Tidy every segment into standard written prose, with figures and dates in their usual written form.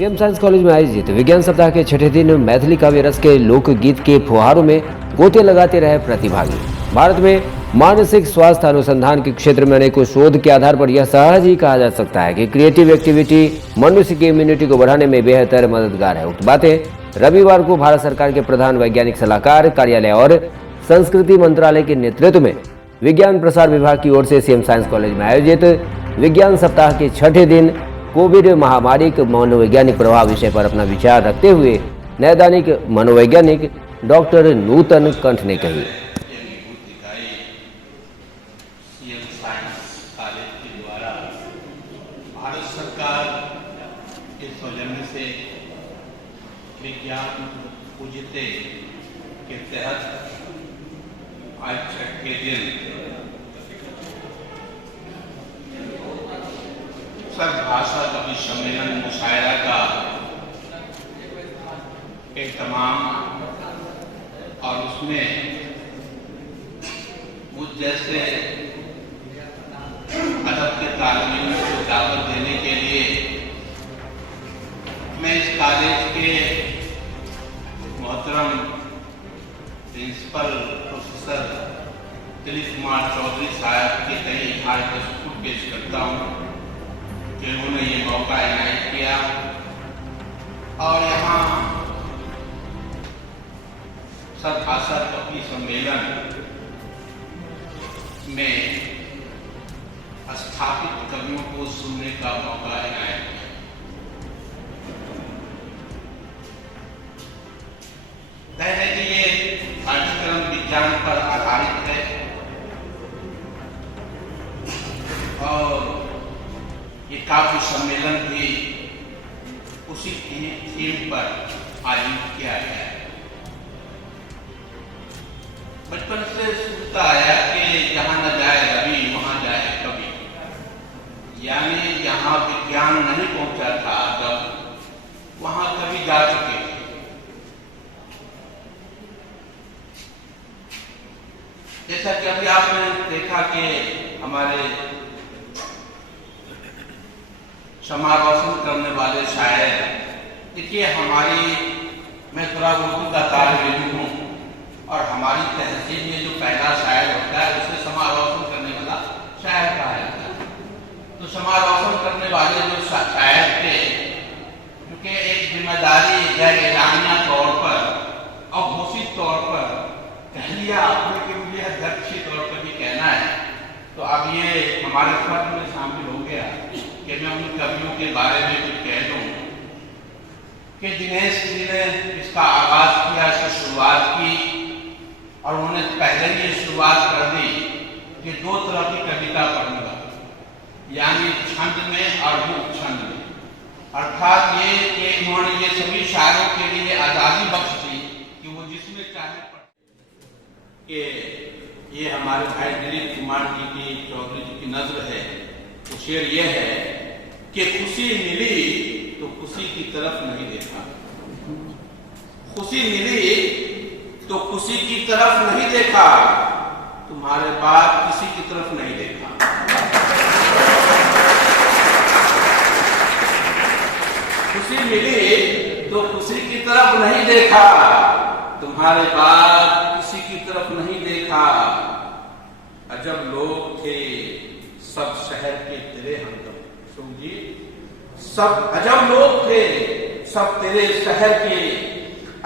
CM science college में आयोजित विज्ञान सप्ताह के छठे दिन मैथिली काव्य रस के लोकगीत के फुहारों में गोते लगाते रहे प्रतिभागी। भारत में मानसिक स्वास्थ्य अनुसंधान के क्षेत्र में अनेकों शोध के आधार पर यह सहज ही कहा जा सकता है कि क्रिएटिव एक्टिविटी मनुष्य की इम्यूनिटी को बढ़ाने में बेहतर मददगार है। उक्त बातें रविवार को भारत सरकार के प्रधान वैज्ञानिक सलाहकार कार्यालय और संस्कृति मंत्रालय के नेतृत्व में विज्ञान प्रसार विभाग की ओर से सीएम साइंस कॉलेज में आयोजित विज्ञान सप्ताह के छठे दिन कोविड महामारी के मनोवैज्ञानिक प्रभाव विषय पर अपना विचार रखते हुए नैदानिक मनोवैज्ञानिक डॉक्टर नूतन कंठ ने कही। सीएम साइंस कॉलेज के द्वारा भारत सरकार के सौजन्य से विज्ञान पूजते के तहत आज छठे दिन भाषा कवि सम्मेलन मुशायरा का एहतमाम और उसमें मुझ जैसे अदब के तालिबान को दावत देने के लिए मैं इस कॉलेज के मोहतरम प्रिंसिपल प्रोफेसर दिलीप कुमार चौधरी साहब के कई इजहार का शुक्र पेश करता हूँ कि उन्होंने ये मौका इनायत किया और यहाँ सदभाषा कवि सम्मेलन में स्थापित कवियों को सुनने का मौका इनायत किया। तय है कि ये पाठ्यक्रम विज्ञान पर आधारित है और ये काव्य सम्मेलन भी उसी थीम पर आयोजित किया गया है। बचपन से सुनता आया कि जहां न जाए रवि वहां जाए कवि, यानी जहां विज्ञान नहीं पहुंचा था तब वहां कवि जा चुके थे। जैसा कि अभी आपने देखा कि हमारे समारोह करने वाले शायर, देखिए मैं थोड़ा उर्दू का तालिब हूँ और हमारी तहजीब में जो पहला शायर होता है उसे समारोह करने वाला शायर कहा जाता है। तो समारोह करने वाले जो शायर थे, क्योंकि एक जिम्मेदारी गैर एलानिया तौर पर और घोषित तौर पर कह लिया आपने कि मुझे अध्यक्षीय तौर पर भी कहना है, तो अब ये हमारे फर्ज में शामिल हो गया कि मैं उन कवियों के बारे में कुछ कह दूं कि दिनेश जी ने इसका आगाज किया, इसकी शुरुआत की और उन्होंने पहले ही ये शुरुआत कर दी कि दो तरह की कविता पढ़ूंगा, यानी छंद में और मुक्त छंद में। अर्थात ये कि उन्होंने ये सभी शायरों के लिए आजादी बख्श दी कि वो जिसमें चाहे पढ़। कि ये हमारे भाई दिलीप कुमार जी की चौधरी जी की नज्र है। तो शेर ये है कि खुशी मिली तो खुशी की तरफ नहीं देखा, खुशी मिली तो खुशी की तरफ नहीं देखा, तुम्हारे बाद किसी की तरफ नहीं देखा। खुशी मिली तो खुशी की तरफ नहीं देखा, तुम्हारे बाद किसी की तरफ नहीं देखा। अजब लोग थे सब शहर के तेरे हमदम, समझी, सब अजब लोग थे सब तेरे शहर के,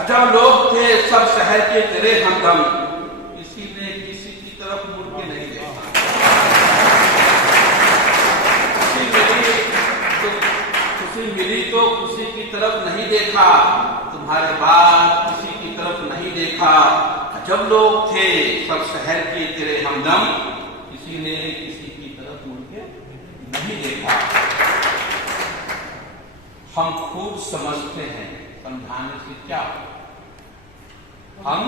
अजब लोग थे सब शहर के तेरे हमदम, किसी ने किसी की तरफ मुड़ के नहीं देखा। खुशी मिली तो खुशी की तरफ नहीं देखा, तुम्हारे बाद किसी की तरफ नहीं देखा। अजब लोग थे सब शहर के तेरे हमदम, किसी ने किसी की तरफ मुड़ के नहीं देखा। हम खूब समझते हैं, समझाने से क्या होगा? हम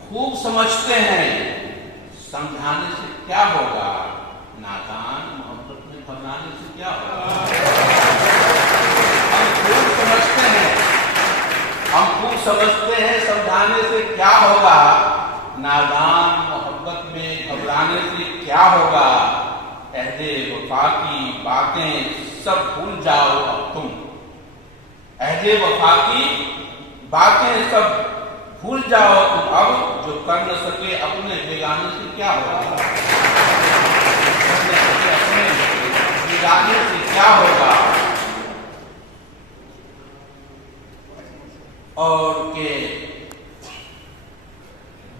खूब समझते हैं, समझाने से क्या होगा? नादान मोहब्बत में घबराने से क्या होगा? हम खूब समझते हैं, हम खूब समझते हैं, समझाने से क्या होगा? नादान मोहब्बत में घबराने से क्या होगा? अहदे वफा की बातें सब भूल जाओ अब तुम, अहदे वफा की बातें सब भूल जाओ तुम अब, जो कर न सके अपने बेगाने से क्या होगा, अपने बेगाने से क्या होगा। और के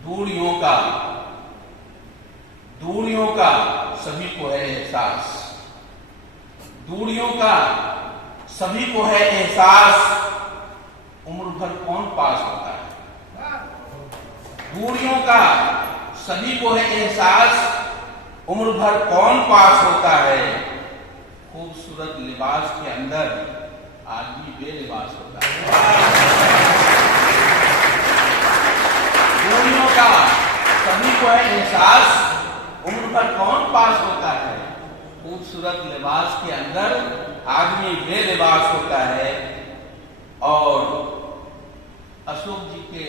दूरियों का सभी को है एहसास, दूरियों का सभी को है एहसास, उम्र भर कौन पास होता है। दूरियों का सभी को है एहसास, उम्र भर कौन पास होता है। खूबसूरत लिबास के अंदर आदमी बेलिबास होता है। दूरियों का सभी को है एहसास, उम्र भर कौन पास होता है। खूबसूरत लिबास के अंदर आदमी बेलिबास होता है। और अशोक जी के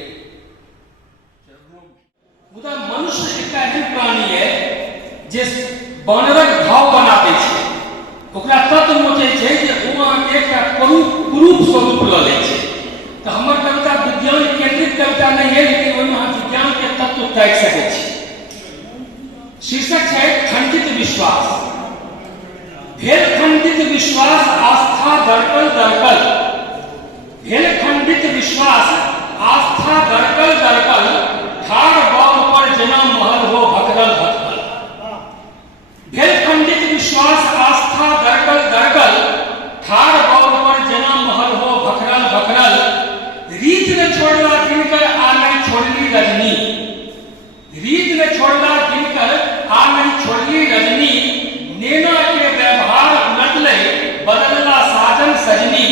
मुदा मनुष्य एक एहन प्राणी है जे बानरक भाव बनाबै छै, ओकरा तत्व मोचै छै जे ओ अहाँके एकटा कुरूप स्वरूप लऽ लै छै। तऽ हमर कविता विज्ञान केंद्रित कविता नहीं है, लेकिन ओहिमे अहाँ विज्ञान के तत्व ताकि सकै छी। शीर्षक है खंडित विश्वास। भेल खंडित विश्वास आस्था दरकल दरकल, भेल खंडित विश्वास आस्था दरकल दरकल, ठाड़ बाग पर जेना महल हो भकरल भकरल। भेल खंडित विश्वास आस्था दरकल दरकल, ठाड़ बाग पर जेना महल हो भकरल भकरल। रीत ने छोड़ला दिनकर आ नहीं छोड़ली रजनी, रीत ने छोड़ला दिनकर आ नहीं छोड़ली रजनी। नेना के व्यवहार उलटले बदलला साजन सजनी,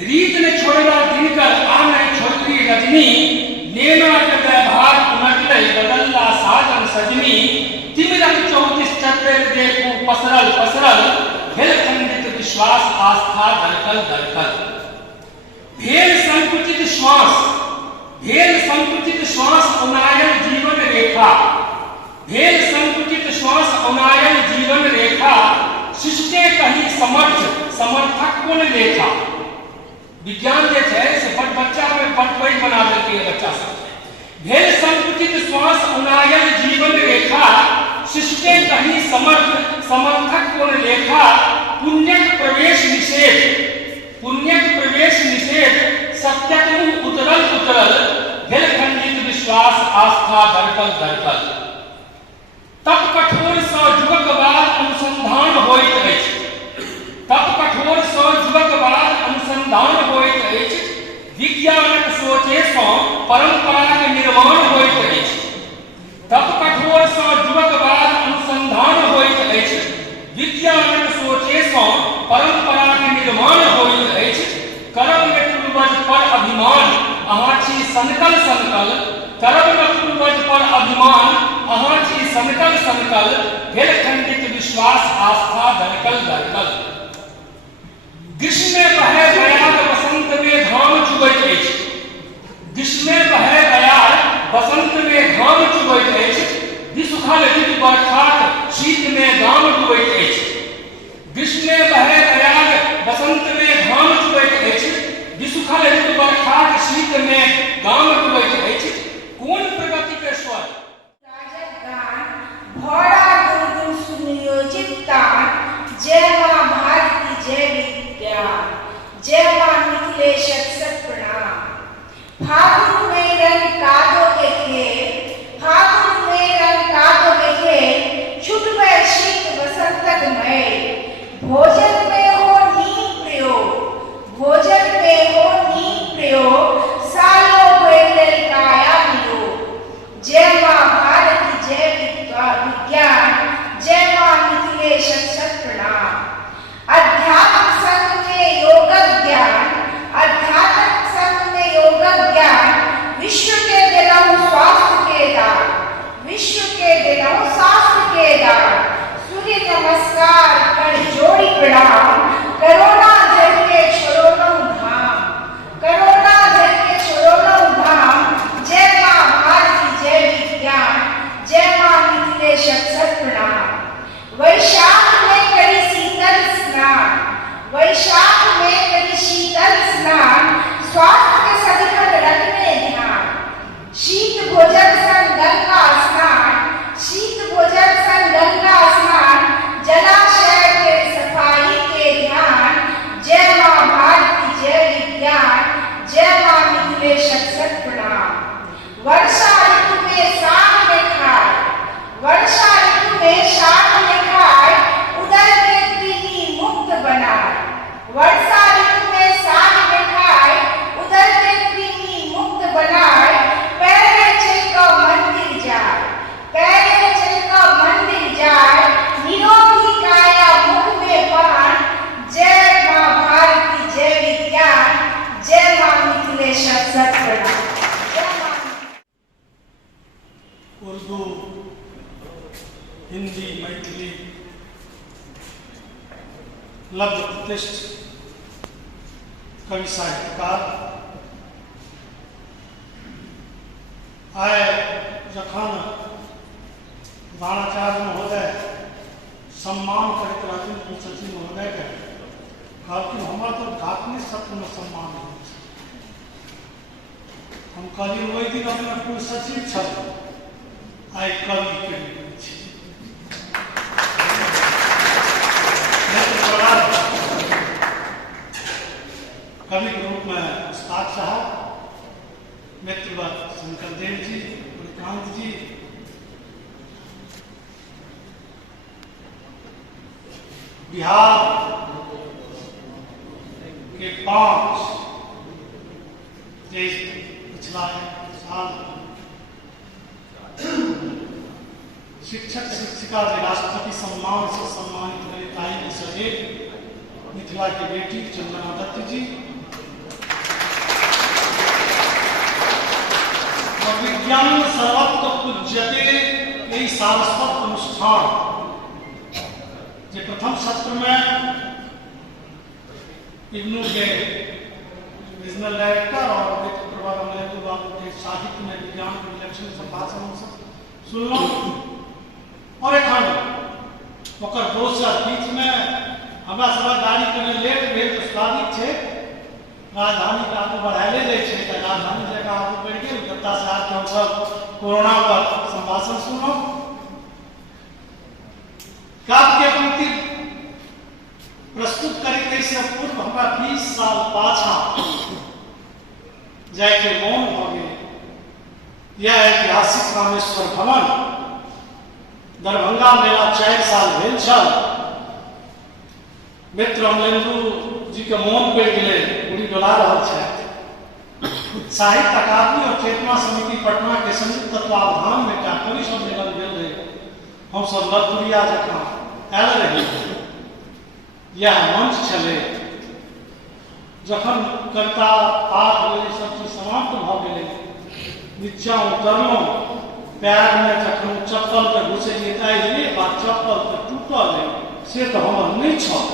रीत ने छोड़ला दिनकर आ नहीं छोड़ली रजनी। नेना के व्यवहार उलटले बदलला साजन सजनी। तिमिरक 34 चक्र देखू पसरल पसरल, भेल खंडित विश्वास आस्था दरकल दरकल। भेल संकुचित श्वास, भेल संकुचित श्वास उनायल जीवन रेखा, भेल संकुचित श्वास उनायल जीवन रेखा। शिष्टे कहीं समर्थ समर्थक कोन लेखा। विज्ञान जे छै से बच्चा में बड़ पैघ बना देलकै बच्चा सब। भेल संकुचित श्वास उनायल जीवन रेखा, शिष्टे कहीं समर्थक कोन लेखा। पुण्यक प्रवेश निषेध, पुण्यक प्रवेश निषेध, सत्यक मुँह उतरल उतरल। भेल खंडित विश्वास आस्था दरकल दरकल। तप कठोर सँ जुगक बाद अनुसंधान होइत अछि, तप कठोर सँ जुगक बाद अनुसंधान होइत अछि। विज्ञानक सोचे सँ परंपराक निर्माण होइत अछि, तप कठोर सँ जुगक बाद अनुसंधान होइत अछि। विज्ञानक सोचे सँ परंपराक निर्माण होइत अछि। करब में पूर्वज पर अभिमान, अहाँ छी सनकल सनकल। करब में पूर्वज पर अभिमान, अहाँ छी सनकल सनकल। भेल खंडित विश्वास आस्था दरकल दरकल। ग्रीष्म में बहे बयार बसंत में घाम चुबैत अछि, ग्रीष्म में बहे बयार बसंत में घाम चुबैत अछि। विसुखल ऋतु बरखाक शीत में गाम डूबैत अछि, ग्रीष्म में बहे बयार बसंत में घाम चुबैत अछि। विसुखल ऋतु बरखाक शीत में गाम डूबैत अछि। कोन प्रगति के स्वर भौरा गुनगुन सुनियोजित तान। जय मां भारती जय विज्ञान, जय मां मिथिलेशक सत प्रणाम। फागुन में रंग कादो के खेल, फागुन में रंग कादो के खेल। छुटबै शीत बसंतक मैल, भोजन में हो नीम प्रयोग, भोजन में हो नीम प्रयोग। सालो भेल काया वियोग। जय मां भारती जय विज्ञान, जय मां मिथिलेशक सत प्रणाम। अध्यात्म संग में योग ज्ञान, अध्यात्म संग में योग ज्ञान। विश्व के दिनों स्वास्थ्य के दान, विश्व के दिनों स्वास्थ्य के दान। सूर्य नमस्कार कर जोड़ी प्रणाम, जय मां मिथिलेश सत प्रणाम। जय मां। उर्दू, हिंदी, मैथिली लब्ध प्रतिष्ठित कवि साहित्यकार आय जखन द्रोणाचार्य महोदय सम्मान करैत रहथिन कुलसचिव महोदय के, कहलखिन हमरा तो गातने सत्र में सम्मान होइ छै। हम कहलिए ओहि दिन अपने कुलसचिव छल, आइ कवि के रूप छी। कवि के रूप में उस्ताद साहब, मित्रवत शंकर देव जी, मणिकांत जी, बिहार के 5 देश पिछला साल शिक्षक शिक्षिका के राष्ट्रपति सम्मान से सम्मानित हुए ताई में से एक मिथिला की बेटी चंदना दत्त जी, और विज्ञान सर्वत्र पूज्यते यही सारस्वत अनुष्ठान जो प्रथम सत्र में इग्नू के रीजनल डायरेक्टर और वित्त प्रबंधन बाबू के साहित्य में विज्ञान के विलक्षण संभाषण सुनलहुँ, और एखन ओकर दोसर बीच में हमरा सब गाड़ी कने लेट भेल तो स्वाभाविक छै, राजधानी के आगू बढ़ाइले जाइ छै तऽ राजधानी जगह आगू बढ़ि गेल, दत्ता साहब के हमसब कोरोना पर संभाषण सुनलहुँ। काव्य के पंक्ति प्रस्तुत करे से पूर्व हमरा 20 साल पाछा जाके मौन भ गेल। यह ऐतिहासिक रामेश्वर भवन दरभंगा मेला 4 साल भेल छल। मित्र अमलेन्दु जी के मौन पड़ि गेलै, पूरी डोला रहल छथि। साहित्य अकादमी और चेतना समिति पटना के संयुक्त तत्वावधान में एकटा कवि सम्मेलन भेल रहे। हम सब लड़पुरिया जकाँ आयल रही। यह मंच छलै, जखन कविता पाठ भेलै, सब चीज समाप्त भ गेलै, नीचा उतरलहुँ, पैर में जखन चप्पल पे घुसेलियै ताहि बात चप्पल पे टूटल है से तो हमर नहीं छल।